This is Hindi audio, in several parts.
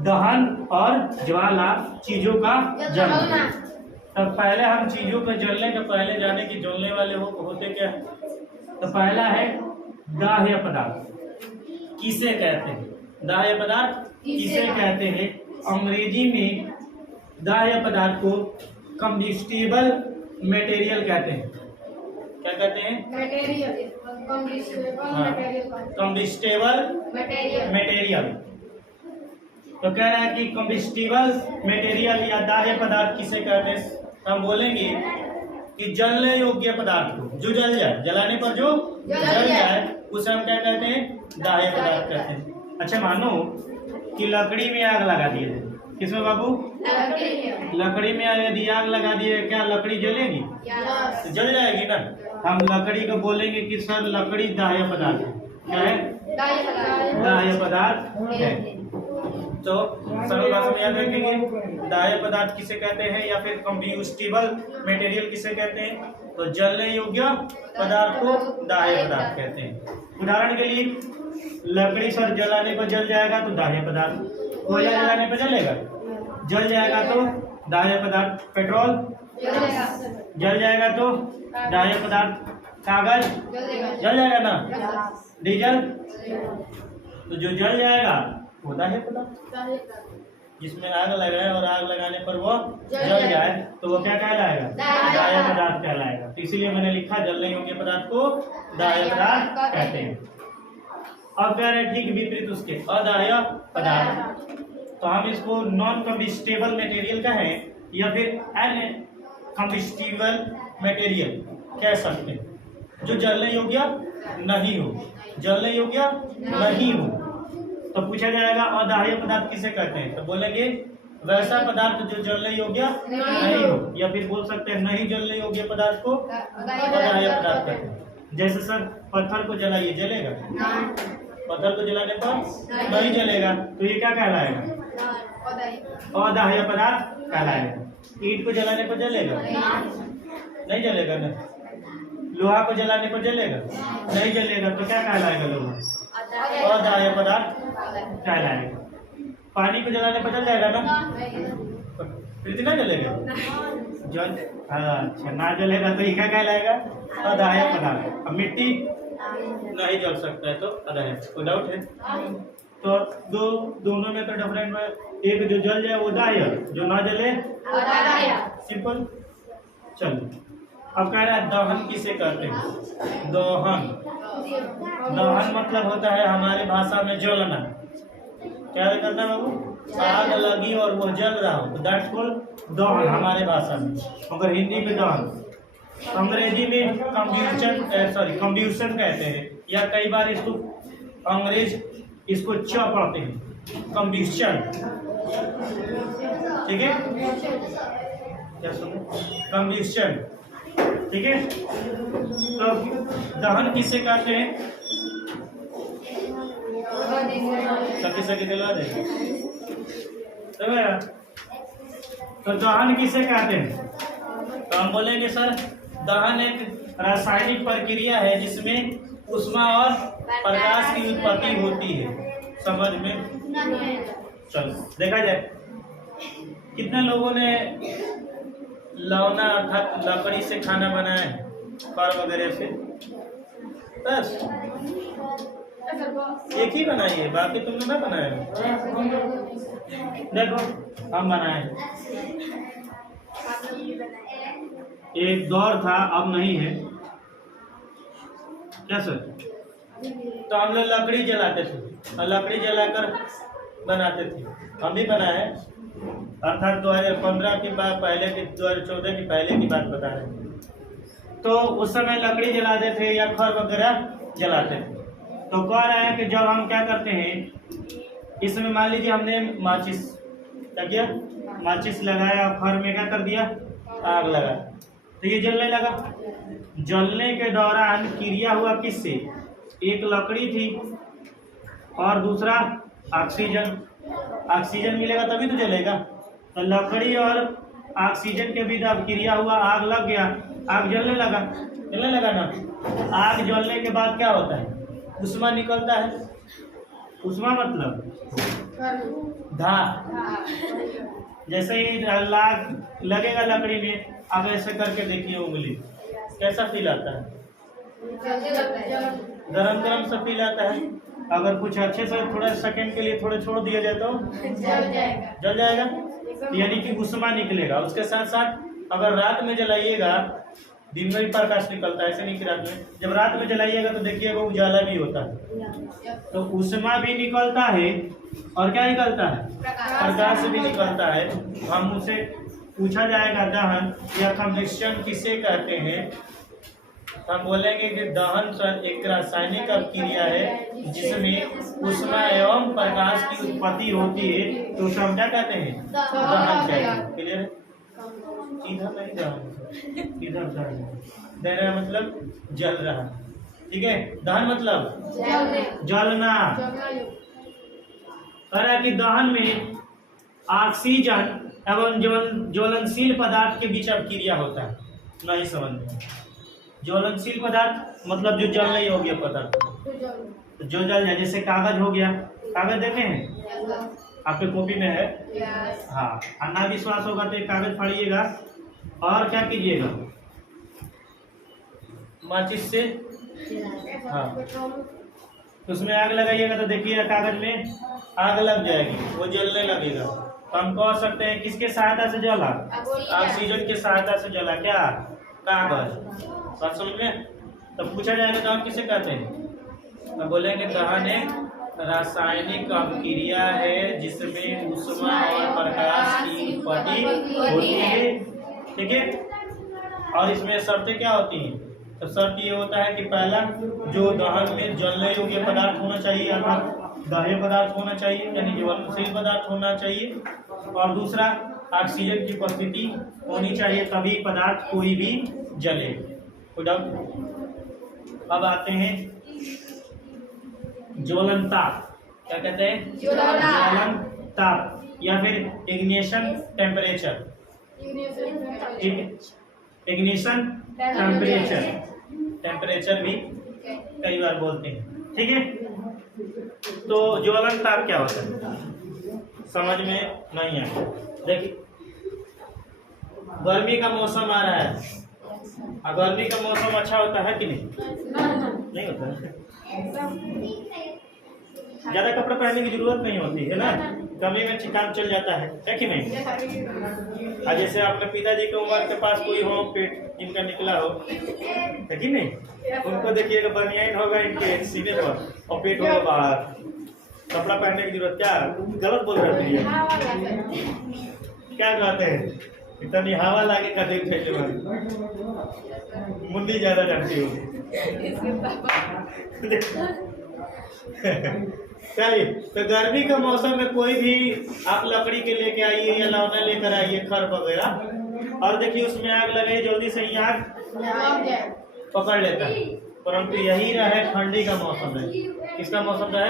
दहन और ज्वाला चीजों का जलना। तो पहले हम चीजों का जलने के पहले जाने की जलने वाले होते क्या। तो पहला है दाह्य पदार्थ। किसे कहते हैं दाह्य पदार्थ? किसे कहते हैं? अंग्रेजी में दाह्य पदार्थ को कंबस्टिबल मटेरियल कहते हैं। क्या कहते हैं? Combustible material. तो कह रहा है कि कंबस्टिबल मटेरियल या दाह्य पदार्थ किसे कहते हैं? हम बोलेंगे कि जलने योग्य पदार्थ को जो जल जाए, जलाने पर जो जल जाए उसे हम क्या कहते हैं? दाह्य पदार्थ कहते हैं। अच्छा मानो कि लकड़ी में आग लगा दिए। किसमें बाबू? लकड़ी में यदि आग लगा दिए, क्या लकड़ी जलेगी? तो जल जाएगी ना। हम लकड़ी को बोलेंगे कि सर लकड़ी दाह्य पदार्थ है। क्या है? दाह्य पदार्थ है। तो सरल भाषा में याद रखेंगे दाह्य पदार्थ किसे कहते हैं या फिर कंबस्टिबल मटेरियल किसे कहते हैं? तो जलने योग्य पदार्थ को दाह्य पदार्थ कहते हैं। उदाहरण के लिए लकड़ी सर जलाने पर जल जाएगा तो दाह्य पदार्थ, कोयला जलाने पर जलेगा, जल जाएगा तो दाह्य पदार्थ, पेट्रोल जल जाएगा तो दाह्य पदार्थ, कागज जल जाएगा ना, डीजल। तो जो जल जाएगा वो दाह्य पदार्थ। जिसमें आग लगाए और आग लगाने पर वो जल जाए तो वो क्या कहलाएगा? दाह्य पदार्थ कहलाएगा। तो इसीलिए मैंने लिखा जलने योग्य पदार्थ को दाह्य पदार्थ कहते हैं। अब कह रहे ठीक विपरीत उसके अदाह्य पदार्थ। तो हम इसको नॉन कंबस्टिबल मटेरियल कहें या फिर अनकंबस्टिबल मटेरियल कह सकते हैं, जो जलने योग्य नहीं हो, जलने योग्य नहीं हो। तो पूछा जाएगा अदाह्य पदार्थ किसे कहते हैं? तो बोलेंगे वैसा पदार्थ जो जलने योग्य नहीं हो, या फिर बोल सकते हैं नहीं जलने योग्य पदार्थ को अदाह्य पदार्थ कहते हैं। जैसे सर पत्थर को जलाइए, जलेगा? पत्थर को जलाने पर नहीं जलेगा, तो ये क्या कहलाएगा? अदाह्य पदार्थ कहलाएगा। ईंट को जलाने पर जलेगा? नहीं जलेगा ना। लोहा को जलाने पर जलेगा? नहीं जलेगा, तो क्या कहलाएगा? लोहा अदाह्य पदार्थ कहलाएगा। पानी को जलाने पर जल जाएगा ना, फिर ना जलेगा जल। अच्छा ना जलेगा तो ये क्या कहलाएगा? अदाह्य पदार्थ। अब मिट्टी नहीं जल सकता है तो अदाह्य। कोई डाउट है? तो दोनों में तो डिफरेंट है। एक जो जल जाए वो दाह्य, जो ना जले सिंपल। चलो अब कह रहा है दहन किसे कहते हैं? दहन। दहन मतलब होता है हमारी भाषा में जलना। क्या करना बाबू? आग लगी और वो जल रहा हो तो दैट्स कॉल्ड दहन हमारे भाषा में। अगर हिंदी में दहन, अंग्रेजी में कंब्यूशन कहते हैं, या कई बार इसको अंग्रेज इसको च पढ़ते हैं, कंब्यूशन। ठीक है, क्या सुनो? कंब्यूशन। ठीक है। तो दहन किसे कहते हैं? सकी दिलवा दे। तो दहन किसे कहते हैं? तो हम बोलेंगे सर दहन एक रासायनिक प्रक्रिया है जिसमें ऊष्मा और प्रकाश की उत्पत्ति होती है। समझ में? चलो देखा जाए कितने लोगों ने लौना अर्थात लकड़ी से खाना बनाया है, कर वगैरह से? बस एक ही बनाई है, बाकी तुमने ना बनाया। देखो हम बनाए। एक दौर था, अब नहीं है। क्या सर? तो हम लोग लकड़ी जलाते थे और लकड़ी जलाकर बनाते थे। हम भी बनाए, अर्थात 2015 की बात, पहले की 2014 की पहले की बात बता रहे हैं। तो उस समय लकड़ी जलाते थे या खर वगैरह जलाते थे। तो कह रहे हैं कि जब हम क्या करते हैं, इसमें मान लीजिए हमने माचिस क्या किया, माचिस लगाया और खर में क्या कर दिया, आग लगा, तो ये जलने लगा। जलने के दौरान क्रिया हुआ किससे? एक लकड़ी थी और दूसरा ऑक्सीजन। ऑक्सीजन मिलेगा तभी तो जलेगा। तो लकड़ी और ऑक्सीजन के बीच अब क्रिया हुआ, आग लग गया, आग जलने लगा ना। आग जलने के बाद क्या होता है? ऊष्मा निकलता है। ऊष्मा मतलब धा। जैसे ही लाग लगेगा लकड़ी में, अब ऐसे करके देखिए उंगली, कैसा फील आता है? गरम गरम सा फील आता है। अगर कुछ अच्छे से थोड़ा सेकंड के लिए थोड़ा छोड़ दिया जाए तो जल जाएगा, यानी कि उष्मा निकलेगा। उसके साथ साथ अगर रात में जलाइएगा, दिन में भी प्रकाश निकलता है, ऐसे नहीं कि रात में, जब रात में जलाइएगा तो देखिएगा उजाला भी होता है, तो उष्मा भी निकलता है और क्या निकलता है? प्रकाश भी निकलता है। हम उसे पूछा जाएगा दहन या कंबस्शन किसे कहते हैं, तो हम बोलेंगे कि दहन सर एक रासायनिक क्रिया है जिसमें उष्मा एवं प्रकाश की उत्पत्ति होती है, तो उसे हम क्या कहते हैं? दहन कहते हैं। क्लियर है? इधर नहीं दहन, इधर दहन मतलब जल रहा, ठीक है। दहन मतलब जलना। कह रहा है कि दहन में ऑक्सीजन एवं ज्वलनशील पदार्थ के बीच क्रिया होता है। नहीं समझ में? ज्वलनशील पदार्थ मतलब जो जल नहीं हो गया पदार्थ, तो जो जल जाए, जैसे कागज हो गया। कागज देखे हैं आपके कॉपी में है? हाँ। अन्ना विश्वास होगा तो कागज फाड़िएगा और क्या कीजिएगा, माचिस से, हाँ, उसमें आग लगाइएगा तो देखिएगा कागज में आग लग जाएगी, वो जलने लगेगा। तो हम कह सकते हैं किसके सहायता से जला? ऑक्सीजन के सहायता से जला। क्या? कागज। बात समझ में? तो पूछा जाएगा दहन किसे कहते हैं, तो बोलेंगे दहन एक रासायनिक क्रिया है जिसमें उष्मा और प्रकाश की उत्पत्ति होती है, ठीक है। और इसमें शर्तें क्या होती हैं? तो शर्त ये होता है कि पहला, जो दहन में जलने योग्य पदार्थ होना चाहिए, अर्थात दाह्य पदार्थ होना चाहिए, यानी ज्वलनशील पदार्थ होना चाहिए। और दूसरा, ऑक्सीजन की उपस्थिति होनी चाहिए, तभी पदार्थ कोई भी जले। कोई डाउट? अब आते हैं ज्वलन ताप। क्या कहते हैं? ज्वलन ताप या फिर ignition temperature. Ignition temperature, temperature भी कई बार बोलते हैं, ठीक है। तो ज्वलन ताप क्या होता है? समझ में नहीं आया? देखिए, गर्मी का मौसम आ रहा है, और गर्मी का मौसम अच्छा होता है कि नहीं होता है? ज्यादा कपड़े पहनने की जरूरत नहीं होती है ना, कमी में काम चल जाता है कि नहीं? और जैसे अपने पिताजी के उम्र के पास कोई हो, पेट जिनका निकला हो, है कि नहीं, उनको देखिएगा बनियान होगा इनके सीने पर और पेट होगा बाहर, कपड़ा पहनने की जरूरत। क्या गलत बोल रहे थे? क्या कहते हैं? इतनी हवा लागे का देख फैले मुंडी ज्यादा जानती हो। चलिए, तो गर्मी के मौसम में कोई भी आप लकड़ी के लेके आइए या लौना लेकर आइए, खर वगैरह, और देखिए उसमें आग लगे, जल्दी से ही आग पकड़ लेता है। परंतु यही रहे ठंडी का मौसम है। किसका मौसम है?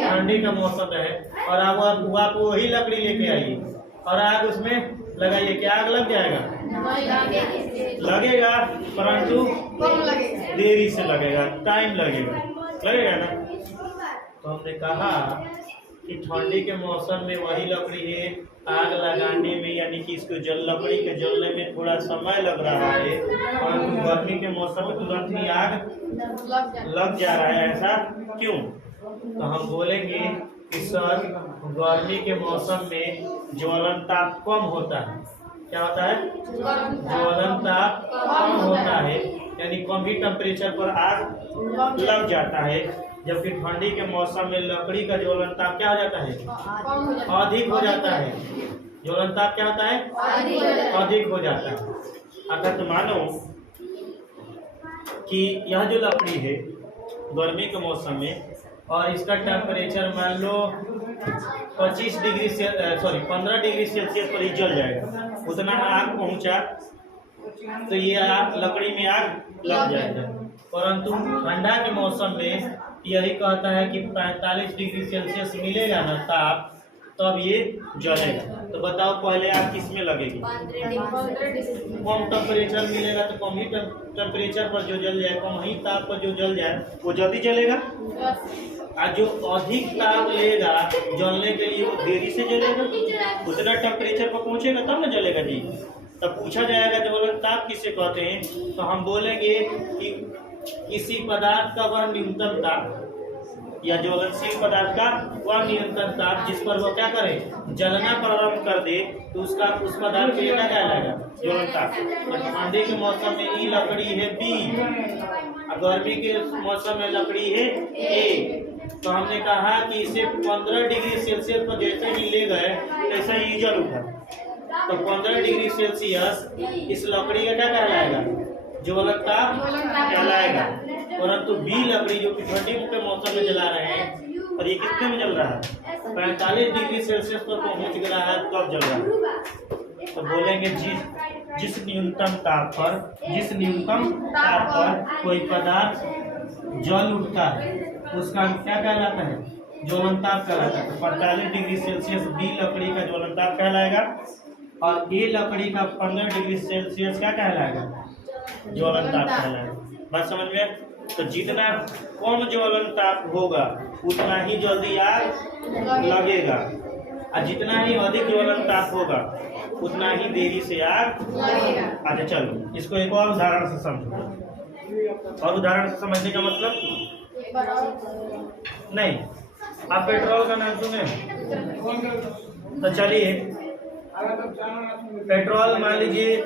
ठंडी का मौसम है। और आप वही लकड़ी लेके आइए और आग उसमें लगाइए, क्या आग लग जाएगा? लगेगा, परंतु देरी से लगेगा, टाइम लगेगा ना। तो हमने कहा कि ठंडी के मौसम में वही लकड़ी है, आग लगाने में, यानी कि इसको लकड़ी के जलने में थोड़ा समय लग रहा है, परंतु गर्मी के मौसम में तुरंत ही आग लग जा रहा है। ऐसा क्यों? तो हम बोलेंगे कि सर, गर्मी के मौसम में ज्वलन ताप कम होता है। क्या होता है? ज्वलन ताप कम होता है, यानी कम ही टेम्परेचर पर आग लग जाता है। जबकि ठंडी के मौसम में लकड़ी का ज्वलन ताप क्या हो जाता है? अधिक हो जाता है। ज्वलन ताप क्या होता है? अधिक हो जाता है। अर्थात मानो कि यह जो लकड़ी है गर्मी के मौसम में, और इसका टेम्परेचर मान लो 15 डिग्री सेल्सियस पर ही जल जाएगा, उतना आग पहुंचा तो ये आग लकड़ी में आग लग जाएगा। परंतु ठंडा के मौसम में यही कहता है कि 45 डिग्री सेल्सियस मिलेगा ना ताप, तब ये जलेगा। तो बताओ पहले आग किस में लगेगी? कम टेम्परेचर मिलेगा तो कम ही टेम्परेचर पर जो जल जाए, कम ही ताप पर जो जल जाए वो जल्दी जलेगा। आज जो अधिक ताप लेगा जलने के लिए वो देरी से जलेगा, उतना टेम्परेचर पर पहुंचेगा तब ना जलेगा जी। तब पूछा जाएगा ज्वलन ताप किसे कहते हैं, तो हम बोलेंगे कि किसी पदार्थ का वह न्यूनतम ताप या ज्वलनशील पदार्थ का वह न्यूनतम ताप जिस पर वो क्या करे, जलना प्रारंभ कर दे, तो उसका उस पदार्थ के लिए क्या कहलाएगा, ज्वलन ताप। तो ठंडी के मौसम में ई लकड़ी है बी, गर्मी के मौसम में लकड़ी है ए। तो हमने कहा कि इसे 15 डिग्री सेल्सियस पर जैसे ही ले गए तैसे ही जल उठा। तो 15 डिग्री सेल्सियस इस लकड़ी का क्या कहलाएगा, ज्वलन ताप कहलाएगा। परंतु बी लकड़ी जो कि ठंडी के मौसम में जला रहे हैं, और ये कितने में जल रहा है, 45 डिग्री सेल्सियस पर पहुंच गया है तब जल रहा है। तो बोलेंगे जिस न्यूनतम ताप पर कोई पदार्थ जल उठता है उसका क्या कहलाता है, ज्वलन ताप कहलाता है। तो 45 डिग्री सेल्सियस बी लकड़ी का ज्वलन ताप कहलाएगा, और ए लकड़ी का 15 डिग्री सेल्सियस क्या कहलाएगा, ज्वलन ताप कहलाएगा। बात समझ में? तो जितना कम ज्वलन ताप होगा उतना ही जल्दी आग लगेगा, और जितना ही अधिक ज्वलन ताप होगा उतना ही देरी से आग लगेगा। अच्छा चलो इसको एक और उदाहरण से समझो। और उदाहरण से समझने का मतलब नहीं, आप पेट्रोल का नाम सुने, तो चलिए पेट्रोल मान लीजिए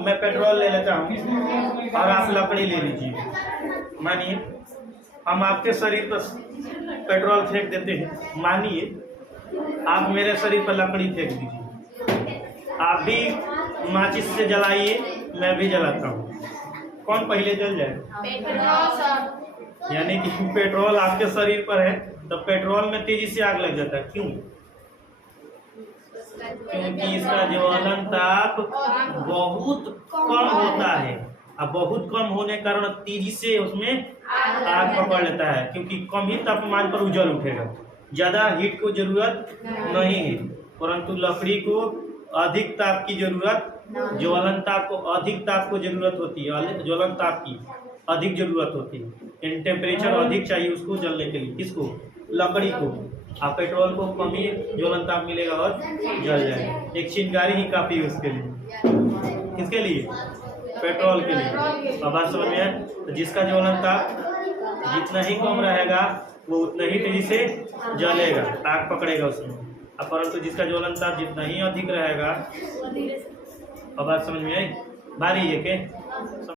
मैं पेट्रोल ले लेता हूँ और आप लकड़ी ले लीजिए। मानिए हम आपके शरीर पर पेट्रोल फेंक देते हैं, मानिए आप मेरे शरीर पर लकड़ी फेंक दीजिए, आप भी माचिस से जलाइए, मैं भी जलाता हूँ, कौन पहले जल जाए? यानी कि पेट्रोल आपके शरीर पर है तो पेट्रोल में तेजी से आग लग जाता है। क्यों? क्योंकि इसका ज्वलन ताप बहुत कम होता है, अब बहुत कम होने के कारण तेजी से उसमें आग पकड़ लेता है, क्योंकि कम ही तापमान पर उजल उठेगा, ज्यादा हीट को जरूरत नहीं है। परंतु लकड़ी को अधिक ताप की जरूरत, ज्वलन ताप को अधिक ताप को जरूरत होती है, ज्वलन ताप की अधिक जरूरत होती है, टेम्परेचर अधिक चाहिए उसको जलने के लिए। किसको? लकड़ी को। आप पेट्रोल को कम ही ज्वलन ताप मिलेगा और जल जाएगा। एक चिंगारी ही काफी है उसके लिए। किसके लिए? पेट्रोल के लिए। अब बात समझ में है? तो जिसका ज्वलन ताप जितना ही कम रहेगा वो उतना ही तेजी से जलेगा, आग पकड़ेगा उसमें। अब परंतु जिसका ज्वलन ताप जितना ही अधिक रहेगा, अब बात समझ में आई? बारी है के